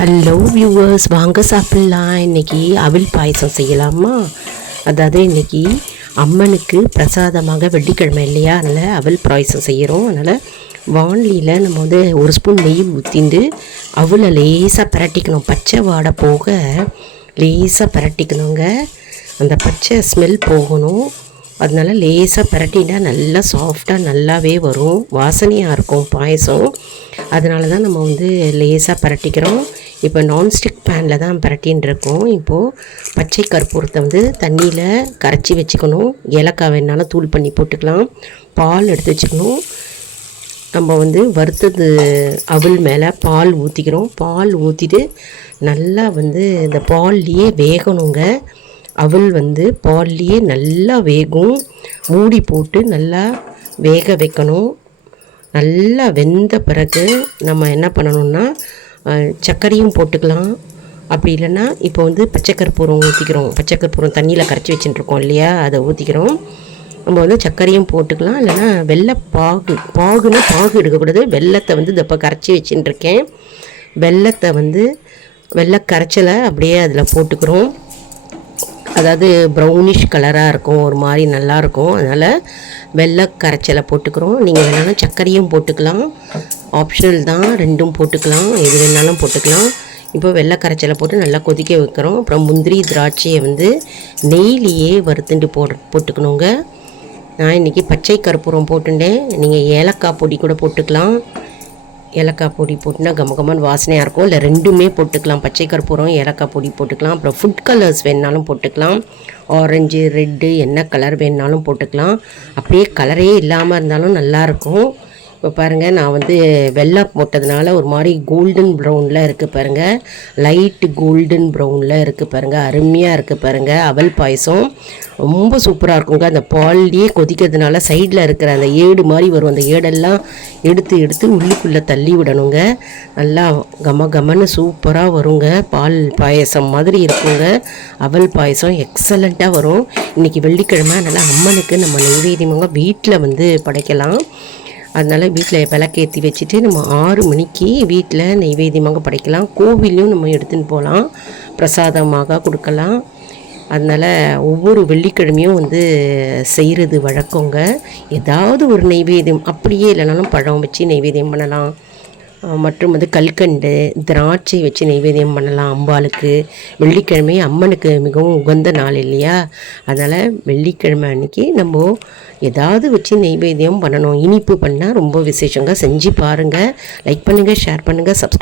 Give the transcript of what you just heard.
Hello viewers, வாங்க சாப்பிட்லாம். இன்றைக்கி அவிழ் பாயசம் செய்யலாமா? அதாவது இன்றைக்கி அம்மனுக்கு பிரசாதமாக வெள்ளிக்கிழமை இல்லையா, அதனால் அவிழ் பாயசம் செய்கிறோம். அதனால் வானிலையில் நம்ம வந்து ஒரு ஸ்பூன் நெய் ஊற்றிண்டு அவிழை லேசாக பிரட்டிக்கணும். பச்சை வாடை போக லேசாக பிரட்டிக்கணுங்க. அந்த பச்சை ஸ்மெல் போகணும். அதனால லேசாக பிரட்டினா நல்லா சாஃப்டாக நல்லாவே வரும், வாசனையாக இருக்கும் பாயசம். அதனால தான் நம்ம வந்து லேசாக பிரட்டிக்கிறோம். இப்போ நான்ஸ்டிக் பேனில் தான் பிரட்டின்னு இருக்கோம். இப்போது பச்சை கற்பூரத்தை வந்து தண்ணியில் கரைச்சி வச்சுக்கணும். ஏலக்காய் வேணாலும் தூள் பண்ணி போட்டுக்கலாம். பால் எடுத்து வச்சுக்கணும். நம்ம வந்து வறுத்தது அவிழ் மேலே பால் ஊற்றிக்கிறோம். பால் ஊற்றிட்டு நல்லா வந்து இந்த பால்லையே வேகணுங்க. அவிழ் வந்து பால்லையே நல்லா வேகும். மூடி போட்டு நல்லா வேக வைக்கணும். நல்லா வெந்த பிறகு நம்ம என்ன பண்ணணும்னா சர்க்கரையும் போட்டுக்கலாம். அப்படி இல்லைன்னா இப்போ வந்து பச்சை கற்பூரம் ஊற்றிக்கிறோம். பச்சை கற்பூரம் தண்ணியில் கரைச்சி வச்சுட்டுருக்கோம் இல்லையா, அதை ஊற்றிக்கிறோம். நம்ம வந்து சர்க்கரையும் போட்டுக்கலாம். இல்லைன்னா வெள்ளை பாகுன்னா பாகு எடுக்கக்கூடாது. வெள்ளத்தை வந்து இப்போ கரைச்சி வச்சுட்டுருக்கேன். வெள்ளத்தை வந்து வெள்ளை கரைச்சலை அப்படியே அதில் போட்டுக்கிறோம். அதாவது ப்ரௌனிஷ் கலராக இருக்கும், ஒரு மாதிரி நல்லாயிருக்கும். அதனால் வெள்ளை கரைச்சலை போட்டுக்கிறோம். நீங்கள் வேணாலும் சர்க்கரையும் போட்டுக்கலாம், ஆப்ஷனல் தான், ரெண்டும் போட்டுக்கலாம், எது வேணாலும் போட்டுக்கலாம். இப்போ வெள்ளை கரைச்சலை போட்டு நல்லா கொதிக்க வைக்கிறோம். அப்புறம் முந்திரி திராட்சையை வந்து நெய்லியே வறுத்துட்டு போட்டுக்கணுங்க. நான் இன்றைக்கி பச்சை கற்பூரம் போட்டுட்டேன். நீங்கள் ஏலக்காய் பொடி கூட போட்டுக்கலாம். ஏலக்காய் பொடி போட்டுனா கமகமான வாசனையாக இருக்கும். இல்லை ரெண்டுமே போட்டுக்கலாம், பச்சை கற்பூரம் ஏலக்காய் பொடி போட்டுக்கலாம். அப்புறம் ஃபுட் கலர்ஸ் வேணுனாலும் போட்டுக்கலாம். ஆரஞ்சு, ரெட்டு, என்ன கலர் வேணுனாலும் போட்டுக்கலாம். அப்படியே கலரே இல்லாமல் இருந்தாலும் நல்லாயிருக்கும். இப்போ பாருங்கள், நான் வந்து வெள்ளை போட்டதுனால ஒரு மாதிரி கோல்டன் ப்ரௌனில் இருக்குது பாருங்கள். லைட்டு கோல்டன் ப்ரௌனில் இருக்குது பாருங்கள். அருமையாக இருக்குது பாருங்கள். அவல் பாயசம் ரொம்ப சூப்பராக இருக்குங்க. அந்த பால்லையே கொதிக்கிறதுனால சைடில் இருக்கிற அந்த ஏடு மாதிரி வரும். அந்த ஏடெல்லாம் எடுத்து உள்ளுக்குள்ளே தள்ளி விடணுங்க. நல்லா கமன்னு சூப்பராக வருங்க. பால் பாயசம் மாதிரி இருக்குங்க. அவல் பாயசம் எக்ஸலண்ட்டாக வரும். இன்றைக்கி வெள்ளிக்கிழமை, அதனால் அம்மனுக்கு நம்ம நைவேத்தியமாக வீட்டில் வந்து படைக்கலாம். அதனால் வீட்டில் விளக்கேற்றி வச்சுட்டு நம்ம 6 மணிக்கு வீட்டில் நைவேத்தியமாக படைக்கலாம். கோவிலையும் நம்ம எடுத்துன்னு போகலாம், பிரசாதமாக கொடுக்கலாம். அதனால் ஒவ்வொரு வெள்ளிக்கிழமையும் வந்து செய்கிறது வழக்கங்க. ஏதாவது ஒரு நைவேத்தியம், அப்படியே இல்லைனாலும் பழம் வச்சு நைவேத்தியம் பண்ணலாம். மற்றும் வந்து கல்கண்டு, திராட்சை வச்சு நைவேத்தியம் பண்ணலாம் அம்பாளுக்கு. வெள்ளிக்கிழமை அம்மனுக்கு மிகவும் உகந்த நாள் இல்லையா, அதனால் வெள்ளிக்கிழமை அன்றைக்கி நம்ம ஏதாவது வச்சு நைவேத்தியம் பண்ணணும். இனிப்பு பண்ணால் ரொம்ப விசேஷங்க. செஞ்சு பாருங்கள். லைக் பண்ணுங்கள், ஷேர் பண்ணுங்கள், சப்ஸ்கிரைப்